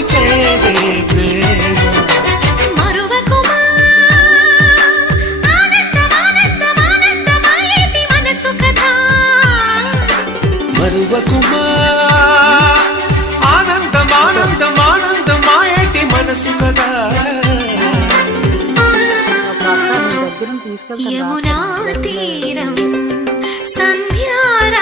మరిచేదే ప్రేమ. మరువకుమా ఆనందమానందమానందమాయేటి మనసు కథ. మరువకుమా ఆనందమానందమానందమాయేటి మనసు కదా. యమునా తీరం సంధ్యారాగం